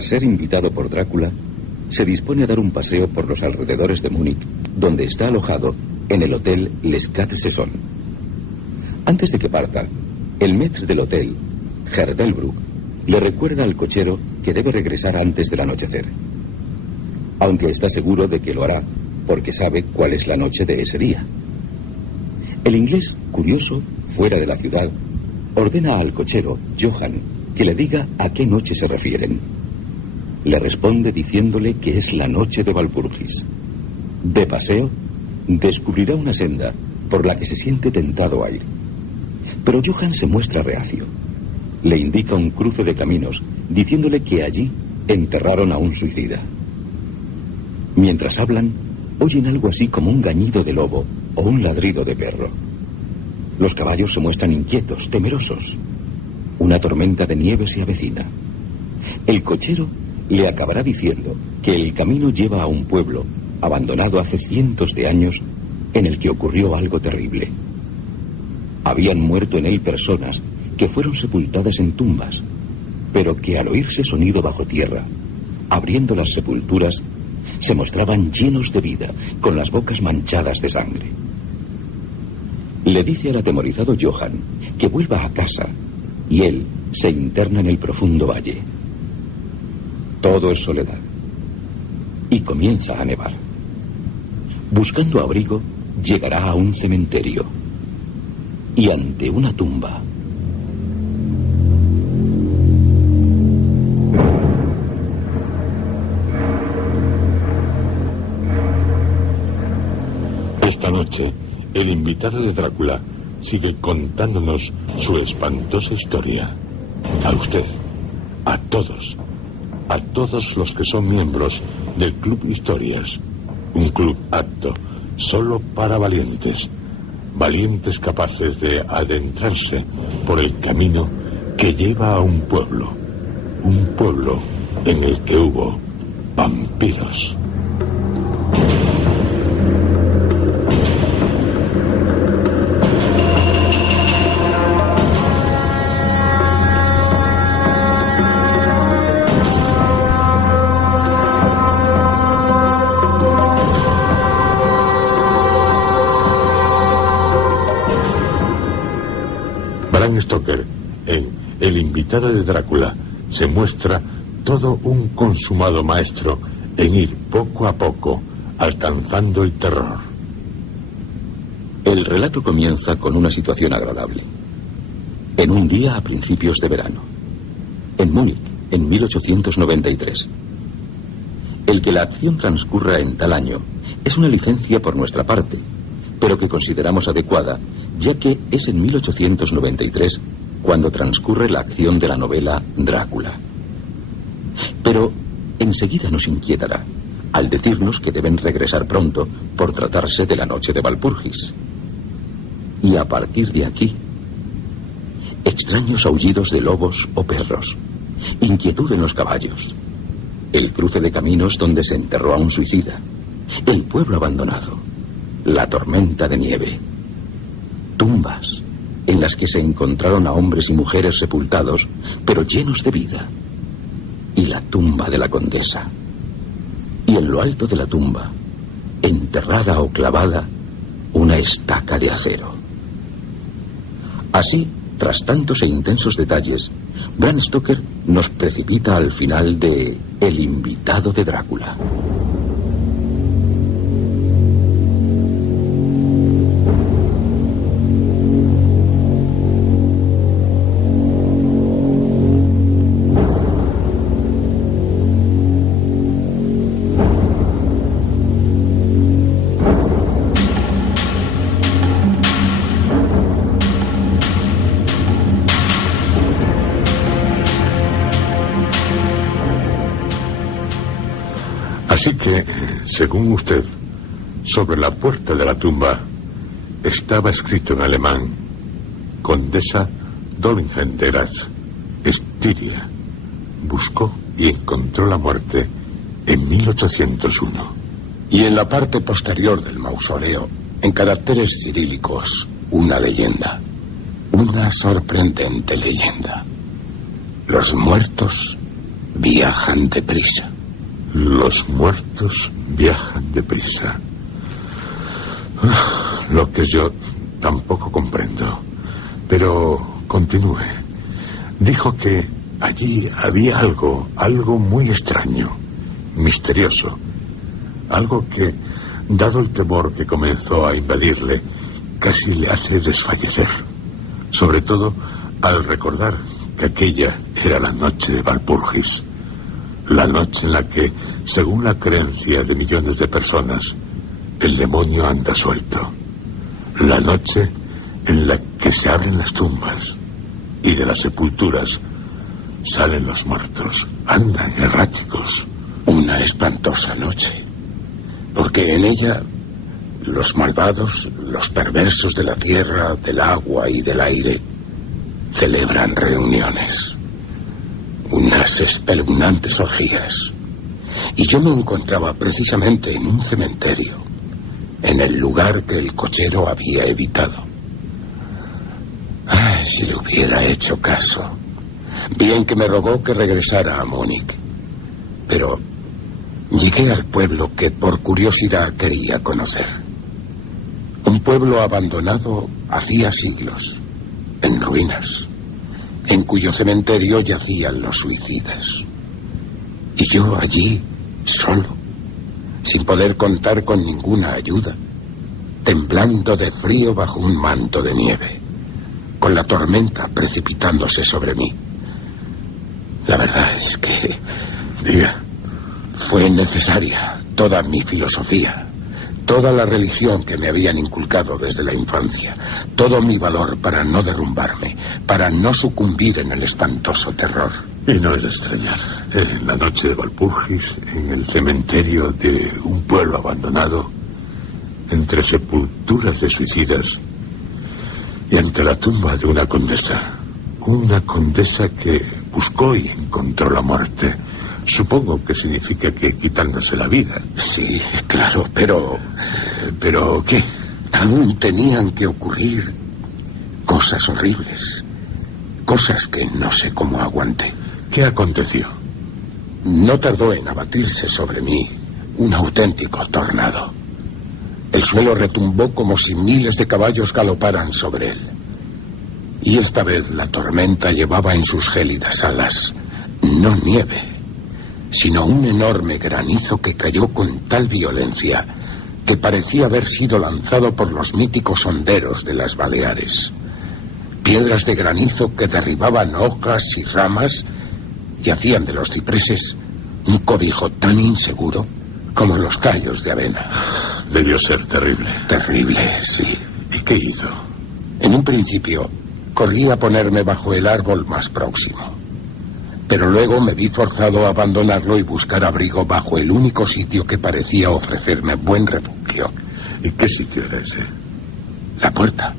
Tras ser invitado por Drácula, se dispone a dar un paseo por los alrededores de Múnich, donde está alojado en el hotel Les Quatre Saisons. Antes de que parta, el maître del hotel, Herr Delbrück, le recuerda al cochero que debe regresar antes del anochecer. Aunque está seguro de que lo hará, porque sabe cuál es la noche de ese día. El inglés, curioso, fuera de la ciudad, ordena al cochero, Johann, que le diga a qué noche se refieren. Le responde diciéndole que es la noche de Walpurgis. De paseo, descubrirá una senda por la que se siente tentado a ir. Pero Johann se muestra reacio. Le indica un cruce de caminos, diciéndole que allí enterraron a un suicida. Mientras hablan, oyen algo así como un gañido de lobo o un ladrido de perro. Los caballos se muestran inquietos, temerosos. Una tormenta de nieve se avecina. El cochero le acabará diciendo que el camino lleva a un pueblo abandonado hace cientos de años en el que ocurrió algo terrible. Habían muerto en él personas que fueron sepultadas en tumbas, pero que al oírse sonido bajo tierra, abriendo las sepulturas, se mostraban llenos de vida, con las bocas manchadas de sangre. Le dice al atemorizado Johann que vuelva a casa, y él se interna en el profundo valle. Todo es soledad, y comienza a nevar. Buscando abrigo, llegará a un cementerio, y ante una tumba, esta noche, el invitado de Drácula sigue contándonos su espantosa historia. A usted, a todos los que son miembros del Club Historias, un club apto solo para valientes, valientes capaces de adentrarse por el camino que lleva a un pueblo en el que hubo vampiros. Bram Stoker, en El invitado de Drácula, se muestra todo un consumado maestro en ir poco a poco alcanzando el terror. El relato comienza con una situación agradable. En un día a principios de verano, en Múnich, en 1893. El que la acción transcurra en tal año es una licencia por nuestra parte, pero que consideramos adecuada, ya que es en 1893 cuando transcurre la acción de la novela Drácula. Pero enseguida nos inquietará al decirnos que deben regresar pronto por tratarse de la noche de Walpurgis. Y a partir de aquí, extraños aullidos de lobos o perros, inquietud en los caballos, el cruce de caminos donde se enterró a un suicida, el pueblo abandonado, la tormenta de nieve, tumbas en las que se encontraron a hombres y mujeres sepultados, pero llenos de vida, y la tumba de la condesa. Y en lo alto de la tumba, enterrada o clavada, una estaca de acero. Así, tras tantos e intensos detalles, Bram Stoker nos precipita al final de El invitado de Drácula. Así que, según usted, sobre la puerta de la tumba estaba escrito en alemán: Condesa Dollenhenderaz, Estiria. Buscó y encontró la muerte en 1801. Y en la parte posterior del mausoleo, en caracteres cirílicos, una leyenda. Una sorprendente leyenda. Los muertos viajan deprisa. Los muertos viajan deprisa. Lo que yo tampoco comprendo. Pero continúe. Dijo que allí había algo muy extraño, misterioso. Algo que, dado el temor que comenzó a invadirle, casi le hace desfallecer. Sobre todo al recordar que aquella era la noche de Walpurgis. La noche en la que, según la creencia de millones de personas, el demonio anda suelto. La noche en la que se abren las tumbas y de las sepulturas salen los muertos. Andan erráticos. Una espantosa noche, porque en ella los malvados, los perversos de la tierra, del agua y del aire celebran reuniones. Unas espeluznantes orgías. Y yo me encontraba precisamente en un cementerio, en el lugar que el cochero había evitado. Ay, si le hubiera hecho caso. Bien que me rogó que regresara a Múnich. Pero llegué al pueblo que por curiosidad quería conocer. Un pueblo abandonado hacía siglos, en ruinas, en cuyo cementerio yacían los suicidas. Y yo allí, solo, sin poder contar con ninguna ayuda, temblando de frío bajo un manto de nieve, con la tormenta precipitándose sobre mí. La verdad es que... Diga. Fue necesaria toda mi filosofía, toda la religión que me habían inculcado desde la infancia, todo mi valor para no derrumbarme, para no sucumbir en el espantoso terror. Y no es de extrañar. En la noche de Walpurgis, en el cementerio de un pueblo abandonado, entre sepulturas de suicidas y ante la tumba de una condesa que buscó y encontró la muerte. Supongo que significa que quitándose la vida. Sí, claro, pero... ¿Pero qué? Aún tenían que ocurrir cosas horribles, cosas que no sé cómo aguanté. ¿Qué aconteció? No tardó en abatirse sobre mí un auténtico tornado. El suelo retumbó como si miles de caballos galoparan sobre él. Y esta vez la tormenta llevaba en sus gélidas alas no nieve, sino un enorme granizo que cayó con tal violencia que parecía haber sido lanzado por los míticos honderos de las Baleares. Piedras de granizo que derribaban hojas y ramas y hacían de los cipreses un cobijo tan inseguro como los tallos de avena. Debió ser terrible. Terrible, sí. ¿Y qué hizo? En un principio, corrí a ponerme bajo el árbol más próximo. Pero luego me vi forzado a abandonarlo y buscar abrigo bajo el único sitio que parecía ofrecerme buen refugio. ¿Y qué sitio era ese? La puerta.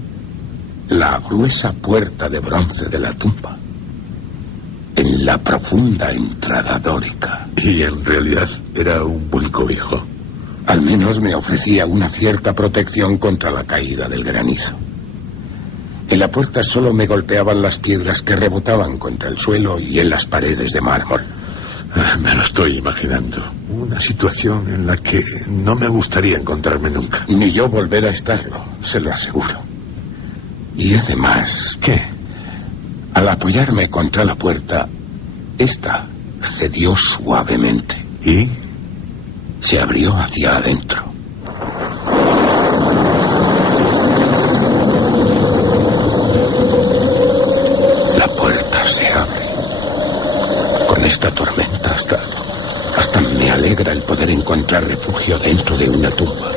La gruesa puerta de bronce de la tumba. En la profunda entrada dórica. Y en realidad era un buen cobijo. Al menos me ofrecía una cierta protección contra la caída del granizo. En la puerta solo me golpeaban las piedras que rebotaban contra el suelo y en las paredes de mármol. Me lo estoy imaginando. Una situación en la que no me gustaría encontrarme nunca. Ni yo volver a estarlo, se lo aseguro. Y además... ¿Qué? Al apoyarme contra la puerta, esta cedió suavemente. ¿Y? Se abrió hacia adentro. La puerta se abre. Con esta tormenta hasta me alegra el poder encontrar refugio dentro de una tumba.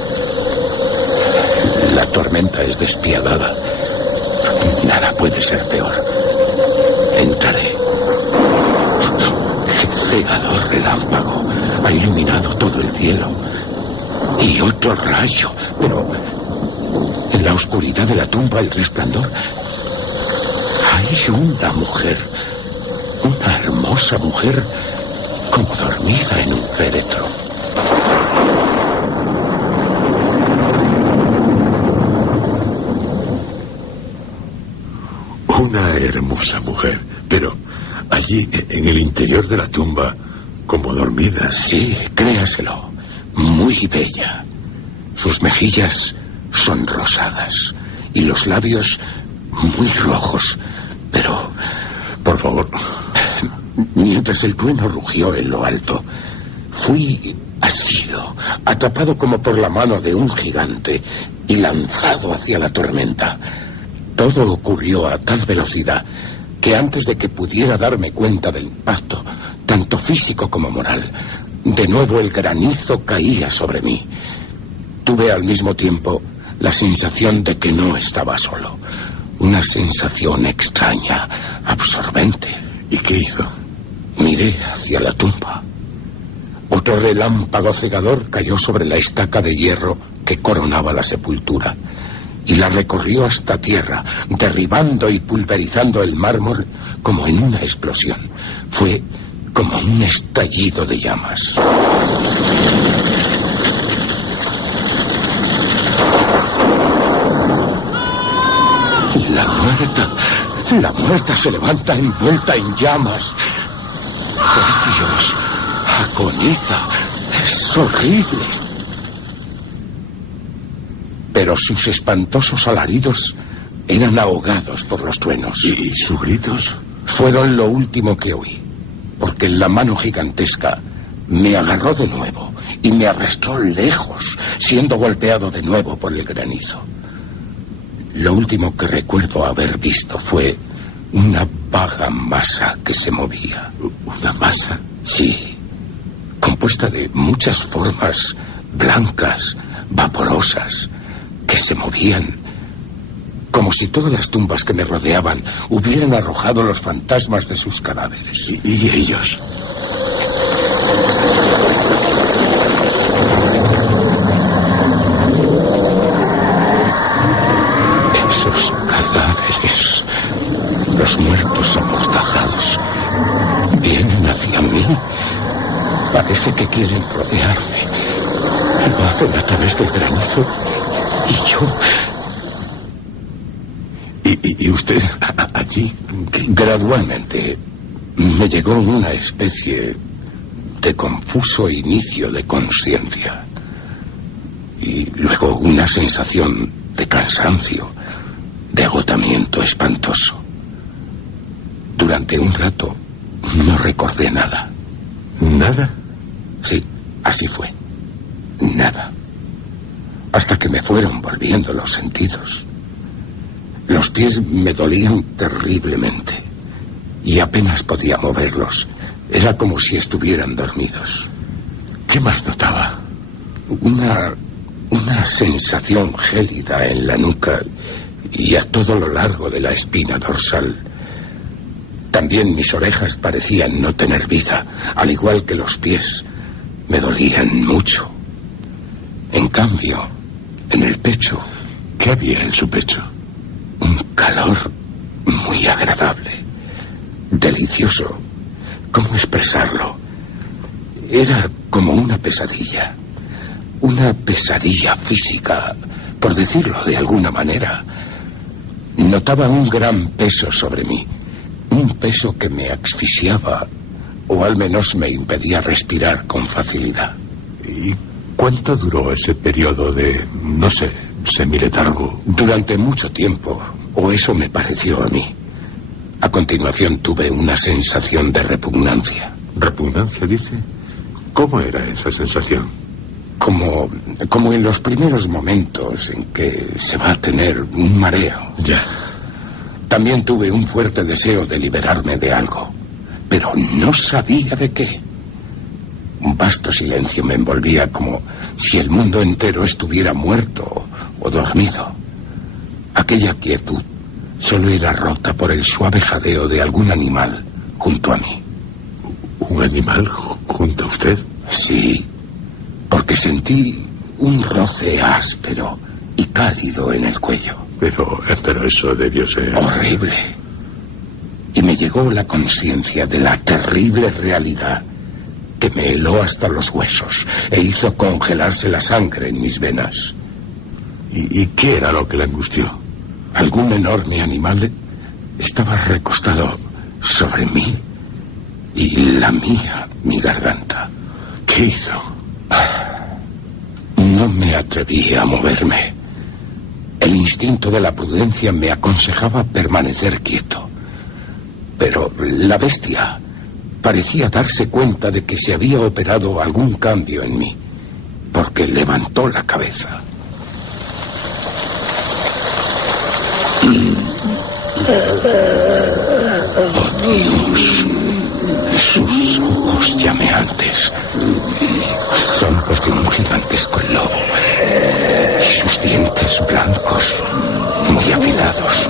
La tormenta es despiadada. Nada puede ser peor. Entraré. Qué cegador relámpago. Ha iluminado todo el cielo. Y otro rayo. Pero en la oscuridad de la tumba, el resplandor. Hay una mujer. Una hermosa mujer, como dormida en un féretro. Una hermosa mujer. Pero, allí, en el interior de la tumba, como dormida. Sí, créaselo. Muy bella. Sus mejillas son rosadas y los labios muy rojos. Pero, por favor, mientras el trueno rugió en lo alto, fui asido, atrapado como por la mano de un gigante y lanzado hacia la tormenta. Todo ocurrió a tal velocidad que antes de que pudiera darme cuenta del impacto, tanto físico como moral, de nuevo el granizo caía sobre mí. Tuve al mismo tiempo la sensación de que no estaba solo. Una sensación extraña, absorbente. ¿Y qué hizo? Miré hacia la tumba. Otro relámpago cegador cayó sobre la estaca de hierro que coronaba la sepultura y la recorrió hasta tierra, derribando y pulverizando el mármol como en una explosión. Fue como un estallido de llamas. La muerta se levanta envuelta en llamas. ¡Por Dios! Agoniza. Es horrible. Pero sus espantosos alaridos eran ahogados por los truenos. ¿Y sus gritos? Fueron lo último que oí, porque la mano gigantesca me agarró de nuevo y me arrastró lejos, siendo golpeado de nuevo por el granizo. Lo último que recuerdo haber visto fue una vaga masa que se movía. ¿Una masa? Sí, compuesta de muchas formas blancas, vaporosas, que se movían como si todas las tumbas que me rodeaban hubieran arrojado los fantasmas de sus cadáveres. ¿Y ellos? Esos cadáveres, los muertos amortajados, vienen hacia mí. Parece que quieren rodearme. Lo hacen a través del granizo. Y yo... ¿Y usted allí? Gradualmente me llegó una especie de confuso inicio de conciencia. Y luego una sensación de cansancio, de agotamiento espantoso. Durante un rato no recordé nada. ¿Nada? Sí, así fue. Nada. Hasta que me fueron volviendo los sentidos. Los pies me dolían terriblemente y apenas podía moverlos. Era como si estuvieran dormidos. ¿Qué más notaba? Una sensación gélida en la nuca y a todo lo largo de la espina dorsal. También mis orejas parecían no tener vida, al igual que los pies. Me dolían mucho. En cambio, en el pecho... ¿Qué había en su pecho? Un calor muy agradable, delicioso. ¿Cómo expresarlo? Era como una pesadilla física, por decirlo de alguna manera. Notaba un gran peso sobre mí, un peso que me asfixiaba, o al menos me impedía respirar con facilidad. ¿Y cuánto duró ese periodo de, no sé, semiletargo? Durante mucho tiempo, o eso me pareció a mí. A continuación tuve una sensación de repugnancia. ¿Repugnancia, dice? ¿Cómo era esa sensación? Como en los primeros momentos en que se va a tener un mareo. Ya. También tuve un fuerte deseo de liberarme de algo, pero no sabía de qué. Un vasto silencio me envolvía como si el mundo entero estuviera muerto o dormido. Aquella quietud solo era rota por el suave jadeo de algún animal junto a mí. ¿Un animal junto a usted? Sí, porque sentí un roce áspero y cálido en el cuello. Pero eso debió ser... horrible. Y me llegó la conciencia de la terrible realidad que me heló hasta los huesos e hizo congelarse la sangre en mis venas. ¿Y qué era lo que le angustió? Algún enorme animal estaba recostado sobre mí, y lamía mi garganta. ¿Qué hizo? No me atreví a moverme. El instinto de la prudencia me aconsejaba permanecer quieto. Pero la bestia parecía darse cuenta de que se había operado algún cambio en mí, porque levantó la cabeza. Oh, Dios. Sus ojos llameantes son los de un gigantesco lobo. Sus dientes blancos, muy afilados,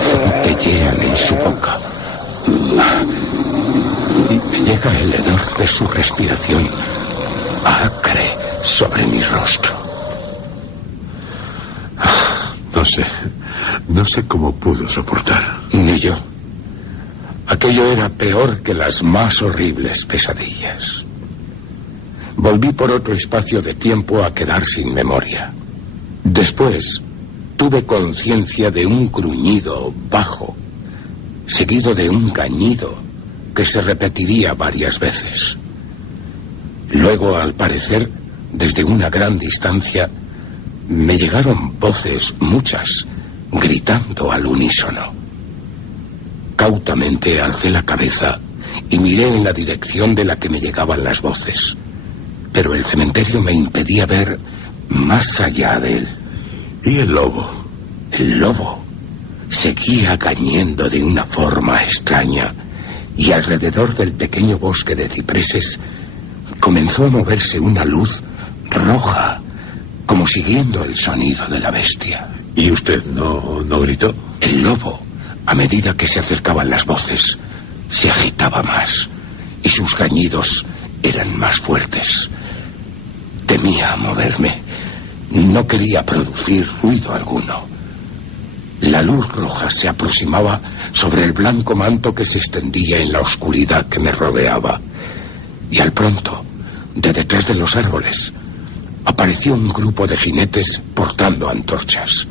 centellean en su boca. Y me llega el hedor de su respiración acre sobre mi rostro. No sé cómo pudo soportar. Ni yo. Aquello era peor que las más horribles pesadillas. Volví por otro espacio de tiempo a quedar sin memoria. Después tuve conciencia de un gruñido bajo, seguido de un gañido que se repetiría varias veces. Luego, al parecer, desde una gran distancia, me llegaron voces, muchas, gritando al unísono. Cautamente alcé la cabeza y miré en la dirección de la que me llegaban las voces. Pero el cementerio me impedía ver más allá de él. ¿Y el lobo? El lobo seguía gañendo de una forma extraña, y alrededor del pequeño bosque de cipreses comenzó a moverse una luz roja, como siguiendo el sonido de la bestia. ¿Y usted no gritó? El lobo, a medida que se acercaban las voces, se agitaba más, y sus gañidos eran más fuertes. Temía moverme. No quería producir ruido alguno. La luz roja se aproximaba sobre el blanco manto que se extendía en la oscuridad que me rodeaba. Y al pronto, de detrás de los árboles, apareció un grupo de jinetes portando antorchas.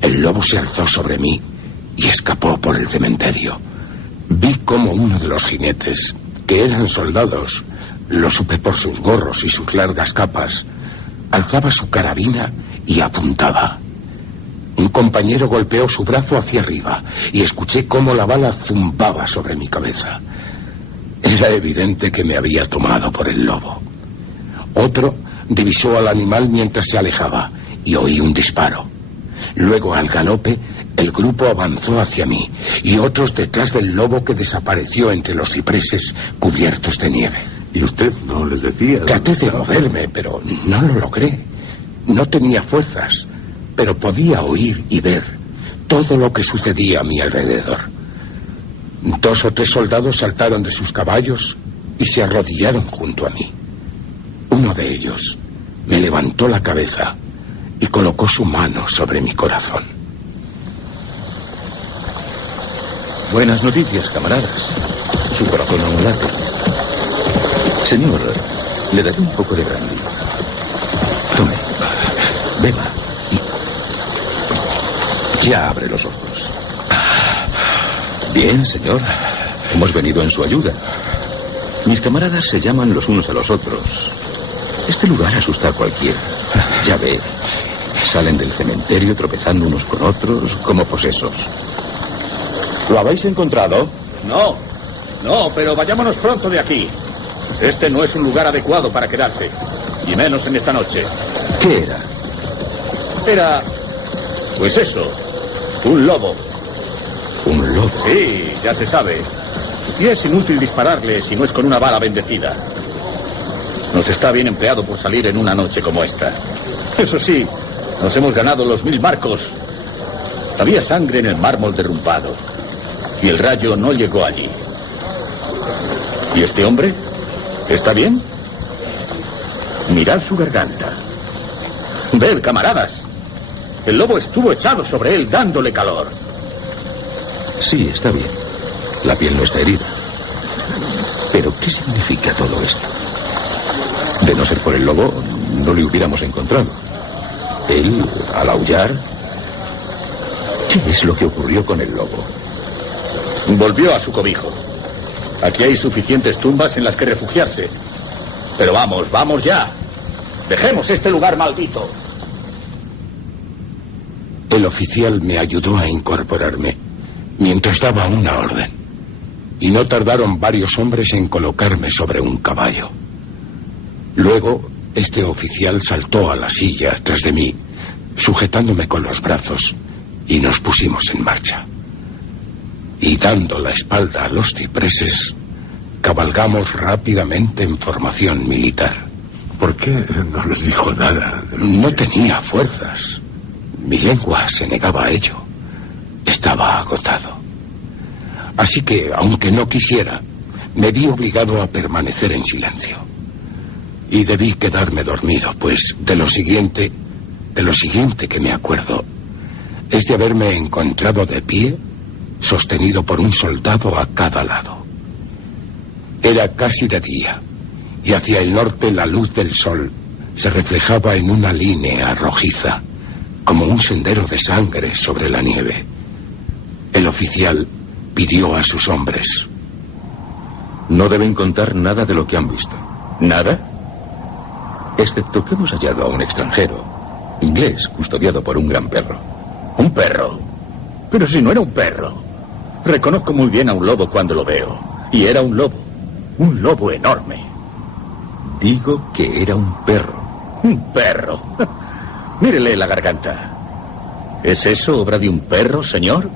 El lobo se alzó sobre mí y escapó por el cementerio. Vi cómo uno de los jinetes, que eran soldados, lo supe por sus gorros y sus largas capas, alzaba su carabina y apuntaba. Un compañero golpeó su brazo hacia arriba y escuché cómo la bala zumbaba sobre mi cabeza. Era evidente que me había tomado por el lobo. Otro divisó al animal mientras se alejaba y oí un disparo. Luego, al galope, el grupo avanzó hacia mí y otros detrás del lobo, que desapareció entre los cipreses cubiertos de nieve. ¿Y usted no les decía? Traté de moverme, pero no lo logré. No tenía fuerzas, pero podía oír y ver todo lo que sucedía a mi alrededor. 2 o 3 soldados saltaron de sus caballos y se arrodillaron junto a mí. Uno de ellos me levantó la cabeza y colocó su mano sobre mi corazón. Buenas noticias, camaradas. Su corazón aún late. Señor, le daré un poco de brandy. Tome. Beba. Ya abre los ojos. Bien, señor. Hemos venido en su ayuda. Mis camaradas se llaman los unos a los otros. Este lugar asusta a cualquiera. Ya ve. Salen del cementerio tropezando unos con otros como posesos. ¿Lo habéis encontrado? No, pero vayámonos pronto de aquí. Este no es un lugar adecuado para quedarse, y menos en esta noche. ¿Qué era? Era, pues eso, un lobo. ¿Un lobo? Sí, ya se sabe. Y es inútil dispararle si no es con una bala bendecida. Nos está bien empleado por salir en una noche como esta. Eso sí, nos hemos ganado los 1000 marcos. Había sangre en el mármol derrumbado, y el rayo no llegó allí. ¿Y este hombre? ¿Está bien? Mirad su garganta. Ved, camaradas. El lobo estuvo echado sobre él, dándole calor. Sí, está bien. La piel no está herida. Pero, ¿qué significa todo esto? De no ser por el lobo, no le hubiéramos encontrado. Él, al aullar... ¿Qué es lo que ocurrió con el lobo? Volvió a su cobijo. Aquí hay suficientes tumbas en las que refugiarse. Pero vamos, vamos ya. Dejemos este lugar maldito. El oficial me ayudó a incorporarme mientras daba una orden. Y no tardaron varios hombres en colocarme sobre un caballo. Luego, este oficial saltó a la silla tras de mí, sujetándome con los brazos, y nos pusimos en marcha. Y dando la espalda a los cipreses, cabalgamos rápidamente en formación militar. ¿Por qué no les dijo nada? No tenía fuerzas. Mi lengua se negaba a ello. Estaba agotado. Así que, aunque no quisiera, me vi obligado a permanecer en silencio. Y debí quedarme dormido, pues de lo siguiente que me acuerdo, es de haberme encontrado de pie, sostenido por un soldado a cada lado. Era casi de día, y hacia el norte la luz del sol se reflejaba en una línea rojiza, como un sendero de sangre sobre la nieve. El oficial pidió a sus hombres: No deben contar nada de lo que han visto. ¿Nada? Excepto que hemos hallado a un extranjero, inglés, custodiado por un gran perro. ¿Un perro? Pero si no era un perro. Reconozco muy bien a un lobo cuando lo veo. Y era un lobo enorme. Digo que era un perro. Un perro. Mírele la garganta. ¿Es eso obra de un perro, señor?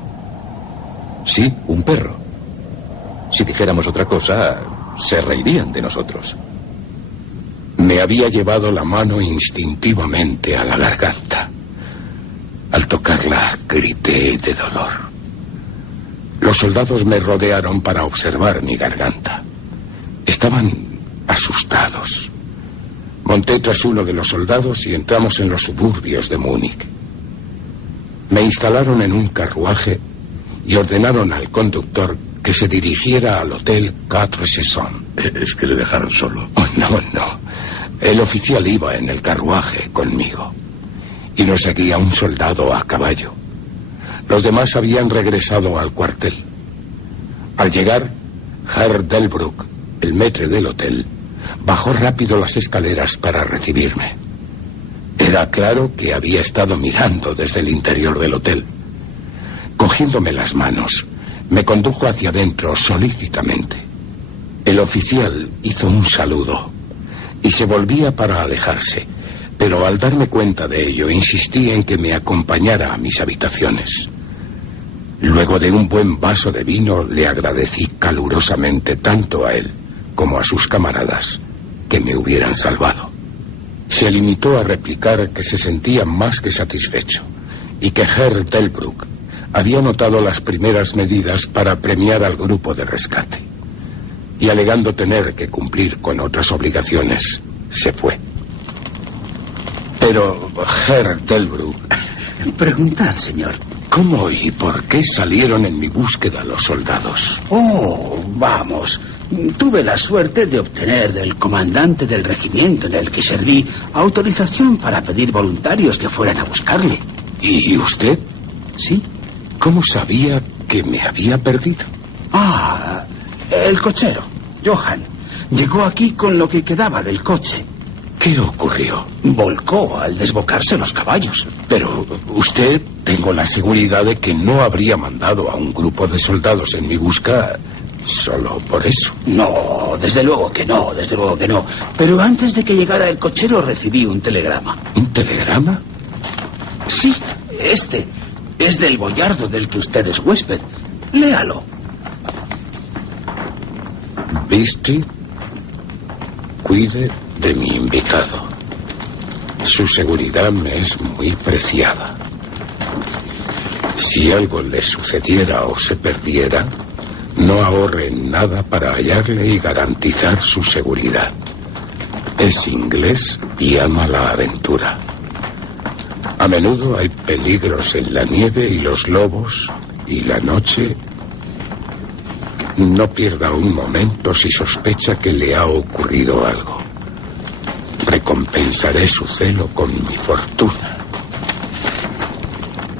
Sí, un perro. Si dijéramos otra cosa, se reirían de nosotros. Me había llevado la mano instintivamente a la garganta. Al tocarla, grité de dolor. Los soldados me rodearon para observar mi garganta. Estaban asustados. Monté tras uno de los soldados y entramos en los suburbios de Múnich. Me instalaron en un carruaje y ordenaron al conductor que se dirigiera al hotel Quatre Saisons. Es que le dejaron solo. Oh, no. El oficial iba en el carruaje conmigo. Y nos seguía un soldado a caballo. Los demás habían regresado al cuartel. Al llegar, Herr Delbrück, el maître del hotel, bajó rápido las escaleras para recibirme. Era claro que había estado mirando desde el interior del hotel. Cogiéndome las manos, me condujo hacia adentro solícitamente. El oficial hizo un saludo y se volvía para alejarse, pero al darme cuenta de ello insistí en que me acompañara a mis habitaciones. Luego de un buen vaso de vino le agradecí calurosamente tanto a él como a sus camaradas que me hubieran salvado. Se limitó a replicar que se sentía más que satisfecho y que Herr Delbrück había notado las primeras medidas para premiar al grupo de rescate. Y alegando tener que cumplir con otras obligaciones, se fue. Pero, Herr Delbrück... Preguntad, señor. ¿Cómo y por qué salieron en mi búsqueda los soldados? Oh, vamos. Tuve la suerte de obtener del comandante del regimiento en el que serví autorización para pedir voluntarios que fueran a buscarle. ¿Y usted? Sí. ¿Cómo sabía que me había perdido? Ah, el cochero, Johann, llegó aquí con lo que quedaba del coche. ¿Qué ocurrió? Volcó al desbocarse los caballos. Pero usted, tengo la seguridad de que no habría mandado a un grupo de soldados en mi busca solo por eso. No, desde luego que no. Pero antes de que llegara el cochero recibí un telegrama. ¿Un telegrama? Sí, este es del boyardo del que usted es huésped. Léalo. Bistrit, cuide de mi invitado. Su seguridad me es muy preciada. Si algo le sucediera o se perdiera, no ahorre en nada para hallarle y garantizar su seguridad. Es inglés y ama la aventura. A menudo hay peligros en la nieve y los lobos y la noche. No pierda un momento si sospecha que le ha ocurrido algo. Recompensaré su celo con mi fortuna.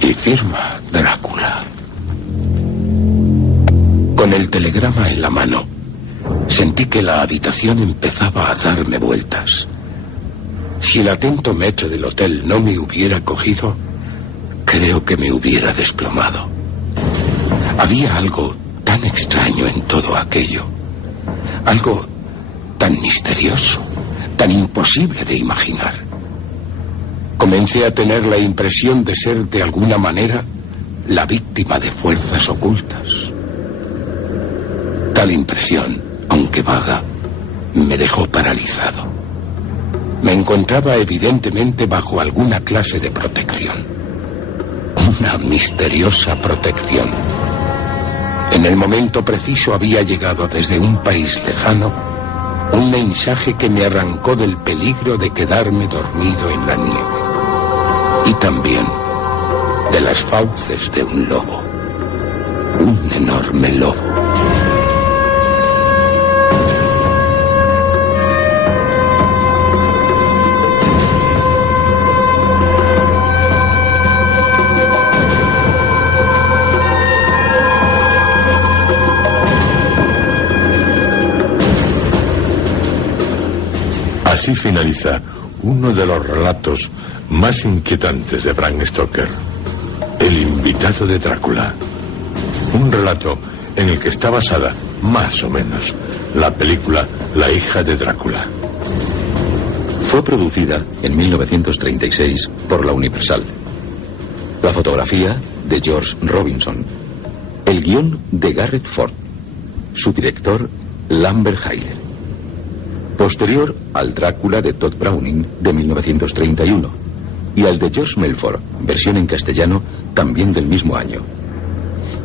Y firma Drácula. Con el telegrama en la mano, Sentí que la habitación empezaba a darme vueltas. Si el atento maître del hotel no me hubiera cogido, creo que me hubiera desplomado. Había algo tan extraño en todo aquello. Algo tan misterioso, tan imposible de imaginar. Comencé a tener la impresión de ser, de alguna manera, la víctima de fuerzas ocultas. Tal impresión, aunque vaga, me dejó paralizado. Me encontraba evidentemente bajo alguna clase de protección. Una misteriosa protección. En el momento preciso había llegado desde un país lejano un mensaje que me arrancó del peligro de quedarme dormido en la nieve. Y también de las fauces de un lobo. Un enorme lobo. Así finaliza uno de los relatos más inquietantes de Bram Stoker, El invitado de Drácula. Un relato en el que está basada, más o menos, la película La hija de Drácula. Fue producida en 1936 por la Universal. La fotografía de George Robinson. El guión de Garrett Ford. Su director, Lambert Hyle. Posterior al Drácula de Todd Browning de 1931 y al de George Melford, versión en castellano, también del mismo año.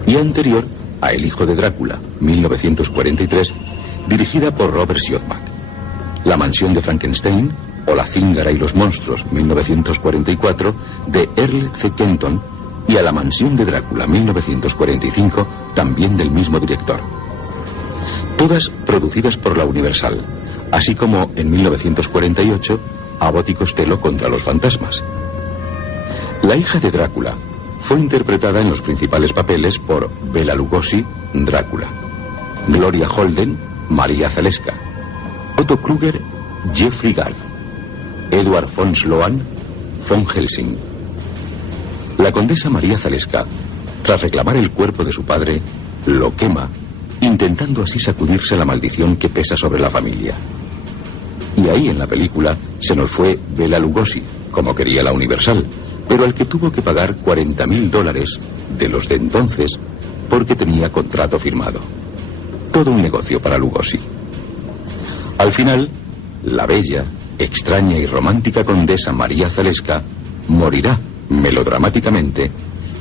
Y anterior a El hijo de Drácula, 1943, dirigida por Robert Siodmak. La mansión de Frankenstein o La cíngara y los monstruos, 1944, de Earl C. Kenton, y a La mansión de Drácula, 1945, también del mismo director. Todas producidas por la Universal, así como en 1948 Abbott y Costello contra los fantasmas. La hija de Drácula fue interpretada en los principales papeles por Bela Lugosi, Drácula, Gloria Holden, María Zaleska, Otto Kruger, Jeffrey Garth, Edward von Sloan, von Helsing. La condesa María Zaleska, tras reclamar el cuerpo de su padre, lo quema, intentando así sacudirse la maldición que pesa sobre la familia. Y ahí en la película se nos fue Bela Lugosi, como quería la Universal, pero al que tuvo que pagar $40.000 de los de entonces porque tenía contrato firmado. Todo un negocio para Lugosi. Al final, la bella, extraña y romántica condesa María Zaleska morirá melodramáticamente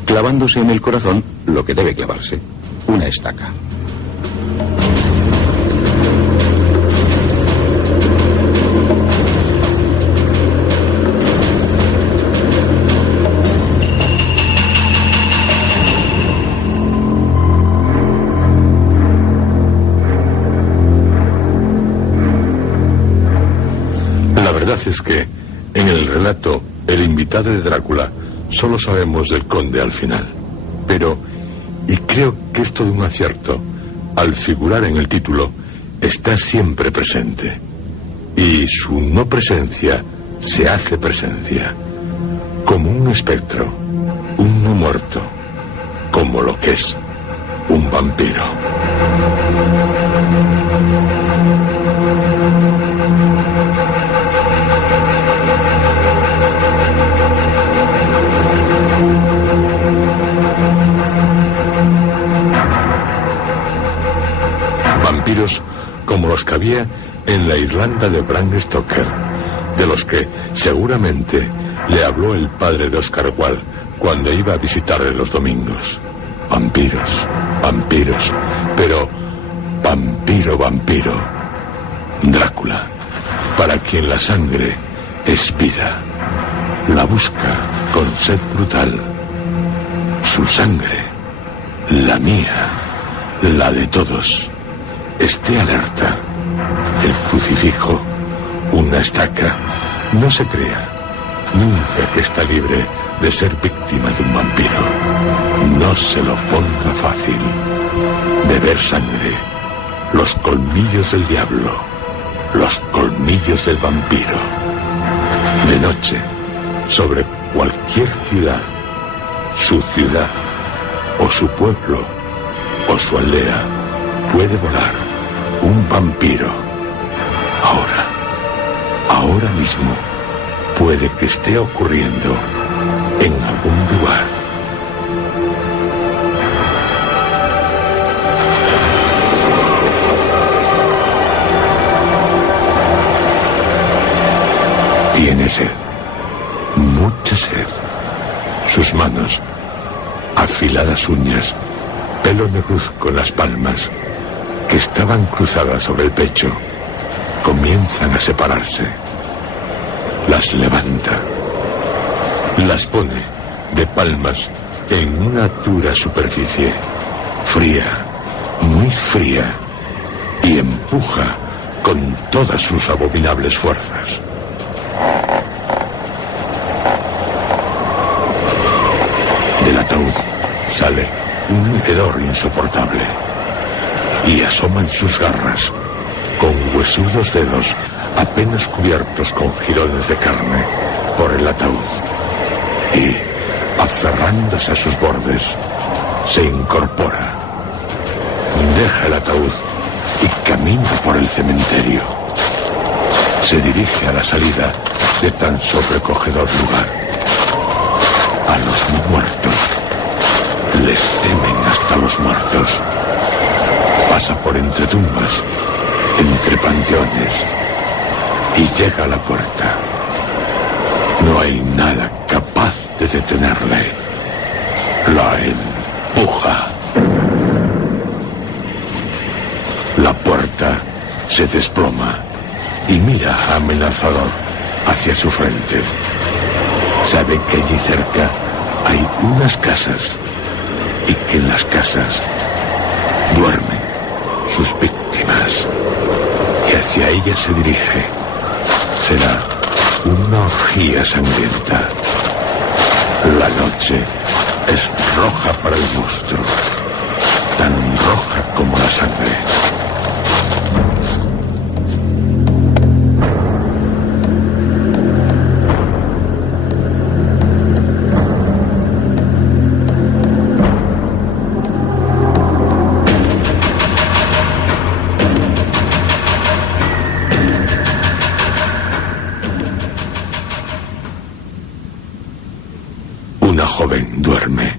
clavándose en el corazón lo que debe clavarse, una estaca. La verdad es que, en el relato El invitado de Drácula, solo sabemos del conde al final. Pero, y creo que es todo un acierto, al figurar en el título, está siempre presente. Y su no presencia se hace presencia. Como un espectro, un no muerto, como lo que es un vampiro. Vampiros como los que había en la Irlanda de Bram Stoker, de los que seguramente le habló el padre de Oscar Wilde cuando iba a visitarle los domingos. Vampiros, vampiros, pero vampiro, vampiro. Drácula, para quien la sangre es vida, la busca con sed brutal. Su sangre, la mía, la de todos. Esté alerta. El crucifijo, una estaca, no se crea nunca que está libre de ser víctima de un vampiro. No se lo ponga fácil. Beber sangre Los colmillos del diablo, los colmillos del vampiro. De noche, sobre cualquier ciudad, su ciudad, o su pueblo, o su aldea, puede volar un vampiro. Ahora mismo, puede que esté ocurriendo en algún lugar. Tiene sed, mucha sed. Sus manos, afiladas uñas, pelo negruzco en las palmas, que estaban cruzadas sobre el pecho, comienzan a separarse. Las levanta, las pone de palmas en una dura superficie, fría, muy fría, y empuja con todas sus abominables fuerzas. Del ataúd sale un hedor insoportable y asoman sus garras con huesudos dedos apenas cubiertos con jirones de carne por el ataúd y, aferrándose a sus bordes, se incorpora, deja el ataúd y camina por el cementerio. Se dirige a la salida de tan sobrecogedor lugar. A los no muertos les temen hasta los muertos. Pasa por entre tumbas, entre panteones, y llega a la puerta. No hay nada capaz de detenerle. La empuja. La puerta se desploma y mira amenazador hacia su frente. Sabe que allí cerca hay unas casas y que en las casas duermen sus víctimas. Y hacia ellas se dirige. Será una orgía sangrienta. La noche es roja para el monstruo, tan roja como la sangre. Una joven duerme.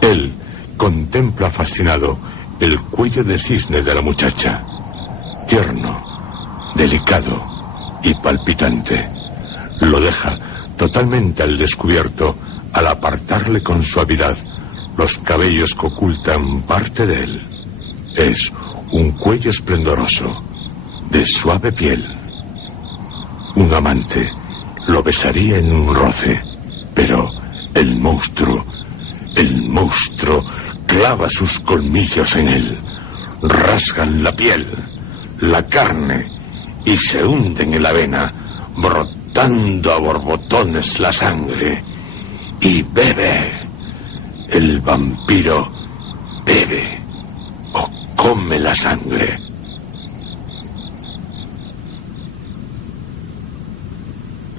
Él contempla fascinado el cuello de cisne de la muchacha, tierno, delicado y palpitante. Lo deja totalmente al descubierto al apartarle con suavidad los cabellos que ocultan parte de él. Es un cuello esplendoroso, de suave piel. Un amante lo besaría en un roce, pero el monstruo clava sus colmillos en él, rasgan la piel, la carne y se hunden en la vena, brotando a borbotones la sangre, y bebe. El vampiro bebe o come la sangre.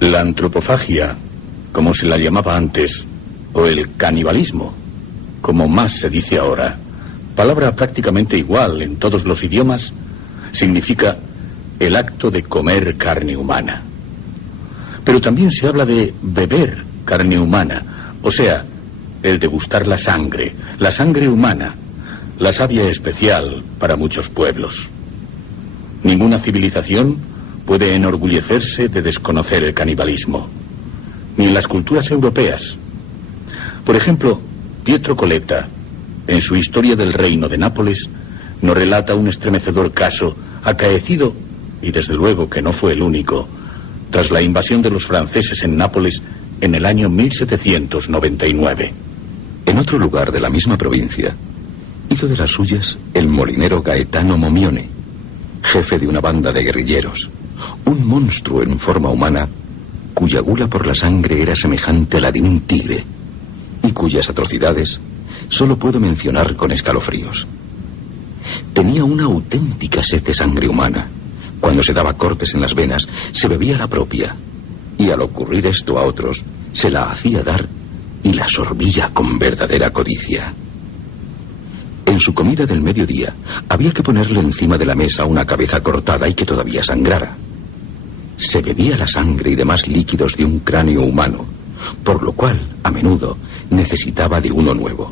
La antropofagia, como se la llamaba antes, o el canibalismo, como más se dice ahora, palabra prácticamente igual en todos los idiomas, significa el acto de comer carne humana. Pero también se habla de beber carne humana, o sea, el degustar la sangre humana, la savia especial para muchos pueblos. Ninguna civilización puede enorgullecerse de desconocer el canibalismo, ni en las culturas europeas. Por ejemplo, Pietro Coletta, en su Historia del Reino de Nápoles, nos relata un estremecedor caso acaecido, y desde luego que no fue el único, tras la invasión de los franceses en Nápoles en el año 1799. En otro lugar de la misma provincia, hizo de las suyas el molinero Gaetano Momione, jefe de una banda de guerrilleros, un monstruo en forma humana, cuya gula por la sangre era semejante a la de un tigre, y cuyas atrocidades solo puedo mencionar con escalofríos. Tenía una auténtica sed de sangre humana. Cuando se daba cortes en las venas, se bebía la propia. Y al ocurrir esto a otros, se la hacía dar y la sorbía con verdadera codicia. En su comida del mediodía, había que ponerle encima de la mesa una cabeza cortada y que todavía sangrara. Se bebía la sangre y demás líquidos de un cráneo humano, por lo cual, a menudo, necesitaba de uno nuevo.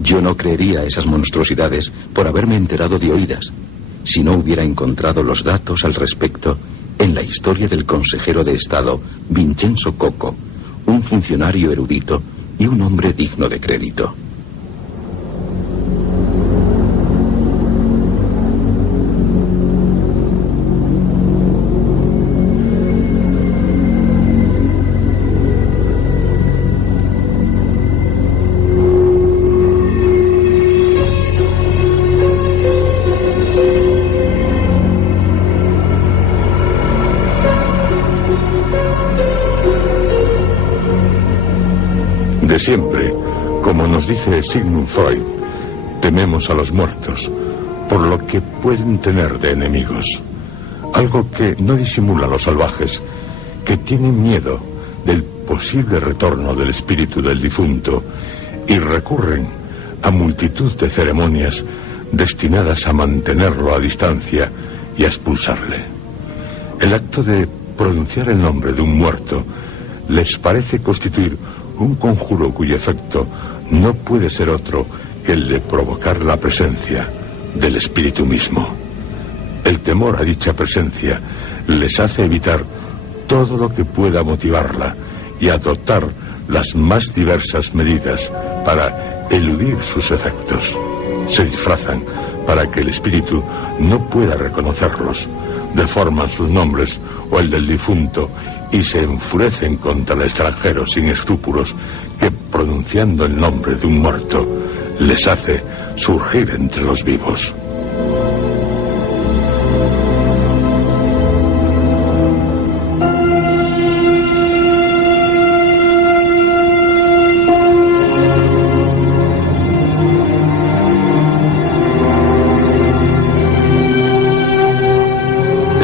Yo no creería esas monstruosidades por haberme enterado de oídas, si no hubiera encontrado los datos al respecto en la historia del consejero de Estado Vincenzo Coco, un funcionario erudito y un hombre digno de crédito. De siempre, como nos dice Sigmund Freud, tememos a los muertos por lo que pueden tener de enemigos. Algo que no disimulan los salvajes, que tienen miedo del posible retorno del espíritu del difunto y recurren a multitud de ceremonias destinadas a mantenerlo a distancia y a expulsarle. El acto de pronunciar el nombre de un muerto les parece constituir un conjuro cuyo efecto no puede ser otro que el de provocar la presencia del espíritu mismo. El temor a dicha presencia les hace evitar todo lo que pueda motivarla y adoptar las más diversas medidas para eludir sus efectos. Se disfrazan para que el espíritu no pueda reconocerlos, deforman sus nombres o el del difunto y se enfurecen contra el extranjero sin escrúpulos que, pronunciando el nombre de un muerto, les hace surgir entre los vivos.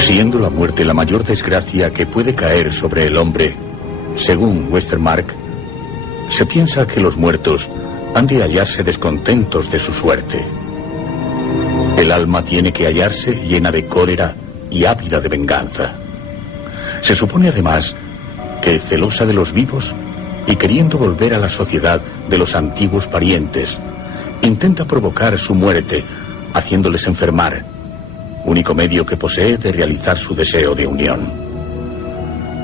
Siendo la muerte la mayor desgracia que puede caer sobre el hombre, según Westermarck, se piensa que los muertos han de hallarse descontentos de su suerte. El alma tiene que hallarse llena de cólera y ávida de venganza. Se supone además que, celosa de los vivos y queriendo volver a la sociedad de los antiguos parientes, intenta provocar su muerte, haciéndoles enfermar, único medio que posee de realizar su deseo de unión.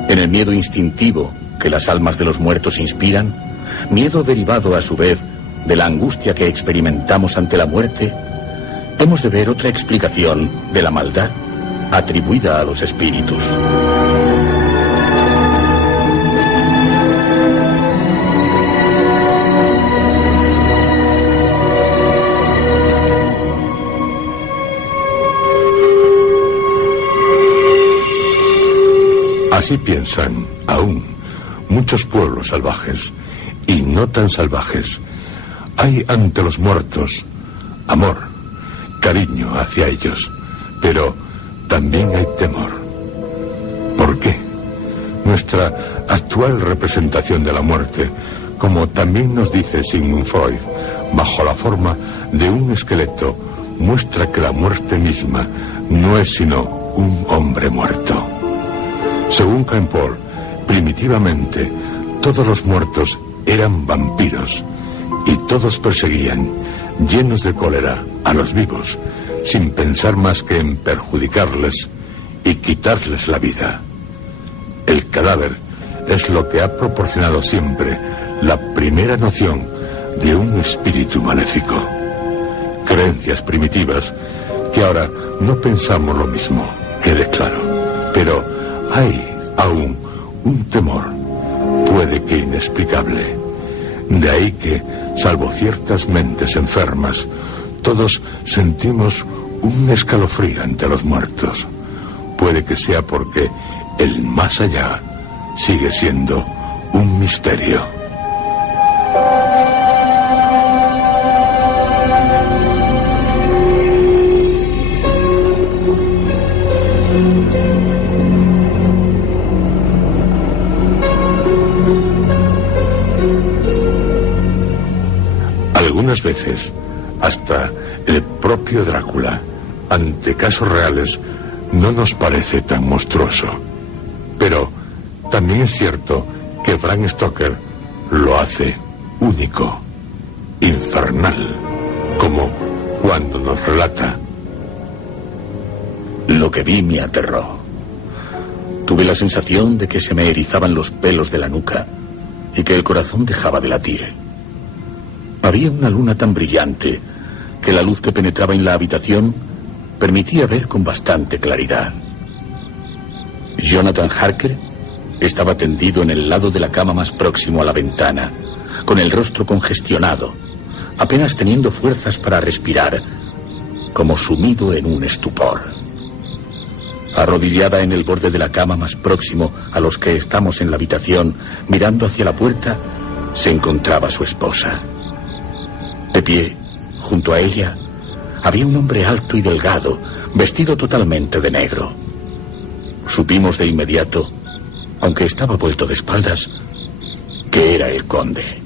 En el miedo instintivo que las almas de los muertos inspiran, miedo derivado a su vez de la angustia que experimentamos ante la muerte, hemos de ver otra explicación de la maldad atribuida a los espíritus. Así piensan aún muchos pueblos salvajes y no tan salvajes. Hay ante los muertos amor, cariño hacia ellos, pero también hay temor. ¿Por qué? Nuestra actual representación de la muerte, como también nos dice Sigmund Freud, bajo la forma de un esqueleto, muestra que la muerte misma no es sino un hombre muerto. Según Campbell, primitivamente todos los muertos eran vampiros y todos perseguían, llenos de cólera, a los vivos, sin pensar más que en perjudicarles y quitarles la vida. El cadáver es lo que ha proporcionado siempre la primera noción de un espíritu maléfico. Creencias primitivas que ahora no pensamos lo mismo, quede claro, pero hay aún un temor, puede que inexplicable. De ahí que, salvo ciertas mentes enfermas, todos sentimos un escalofrío ante los muertos. Puede que sea porque el más allá sigue siendo un misterio. algunas veces hasta el propio Drácula, ante casos reales, no nos parece tan monstruoso. Pero también es cierto que Bram Stoker lo hace único, infernal, como cuando nos relata: lo que vi me aterró. Tuve la sensación de que se me erizaban los pelos de la nuca y que el corazón dejaba de latir. Había una luna tan brillante que la luz que penetraba en la habitación permitía ver con bastante claridad. Jonathan Harker estaba tendido en el lado de la cama más próximo a la ventana, con el rostro congestionado, apenas teniendo fuerzas para respirar, como sumido en un estupor. Arrodillada en el borde de la cama más próximo a los que estamos en la habitación, mirando hacia la puerta, se encontraba su esposa. De pie, junto a ella, había un hombre alto y delgado, vestido totalmente de negro. Supimos de inmediato, aunque estaba vuelto de espaldas, que era el conde.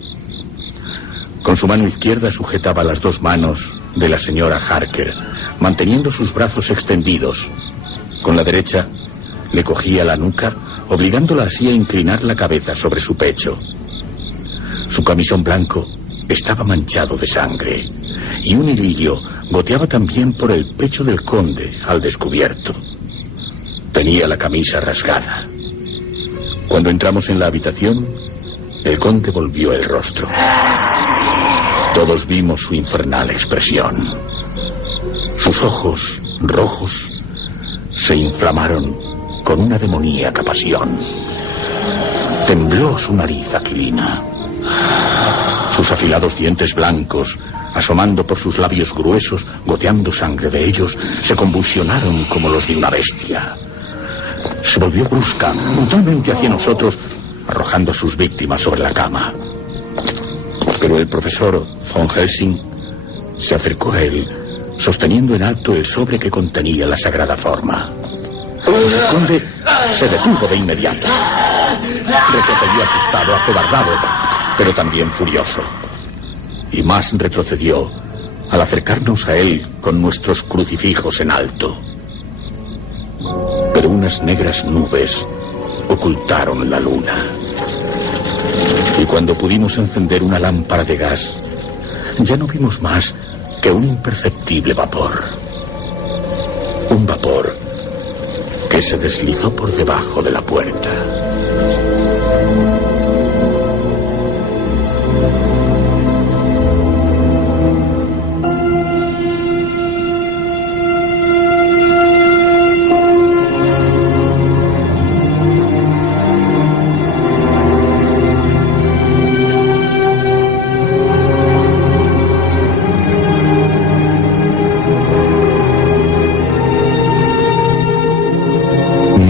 Con su mano izquierda sujetaba las dos manos de la señora Harker, manteniendo sus brazos extendidos. Con la derecha le cogía la nuca, obligándola así a inclinar la cabeza sobre su pecho. Su camisón blanco estaba manchado de sangre y un hilillo goteaba también por el pecho del conde al descubierto. Tenía la camisa rasgada. Cuando entramos en la habitación, el conde volvió el rostro. Todos vimos su infernal expresión. Sus ojos, rojos, se inflamaron con una demoníaca pasión. Tembló su nariz aquilina. Sus afilados dientes blancos, asomando por sus labios gruesos, goteando sangre de ellos, se convulsionaron como los de una bestia. Se volvió brusca, brutalmente hacia nosotros, arrojando a sus víctimas sobre la cama. Pero el profesor Von Helsing se acercó a él, sosteniendo en alto el sobre que contenía la sagrada forma. El conde se detuvo de inmediato. Retrocedió asustado, acobardado, pero también furioso. Y más retrocedió al acercarnos a él con nuestros crucifijos en alto. Pero unas negras nubes ocultaron la luna. Y cuando pudimos encender una lámpara de gas, ya no vimos más que un imperceptible vapor. Un vapor que se deslizó por debajo de la puerta.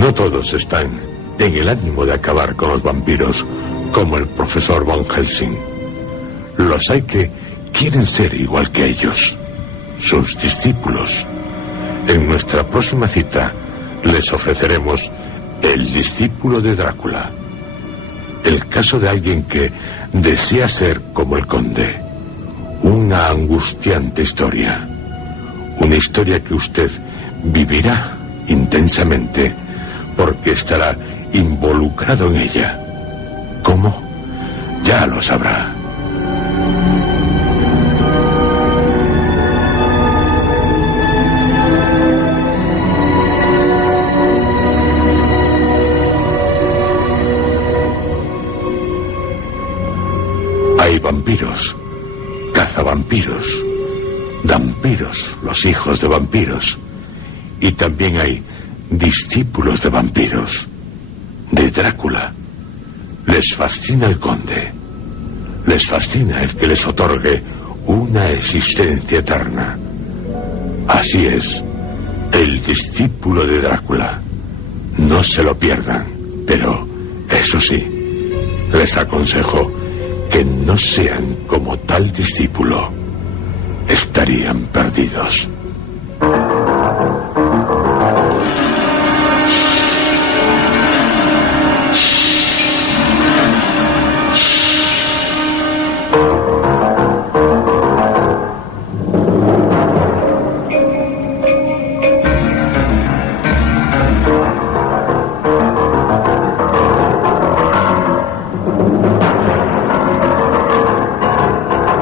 No todos están en el ánimo de acabar con los vampiros como el profesor Von Helsing. Los hay que quieren ser igual que ellos, sus discípulos. En nuestra próxima cita les ofreceremos El discípulo de Drácula. El caso de alguien que desea ser como el conde. Una angustiante historia. Una historia que usted vivirá intensamente porque estará involucrado en ella. ¿Cómo? Ya lo sabrá. Hay vampiros, cazavampiros, vampiros, los hijos de vampiros, y también hay discípulos de vampiros, de Drácula. Les fascina el conde, les fascina el que les otorgue una existencia eterna. Así es, El discípulo de Drácula. No se lo pierdan, pero eso sí, les aconsejo que no sean como tal discípulo. Estarían perdidos.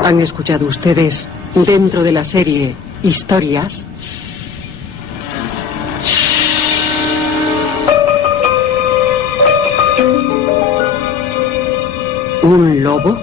¿Han escuchado ustedes dentro de la serie Historias? ¿Un lobo?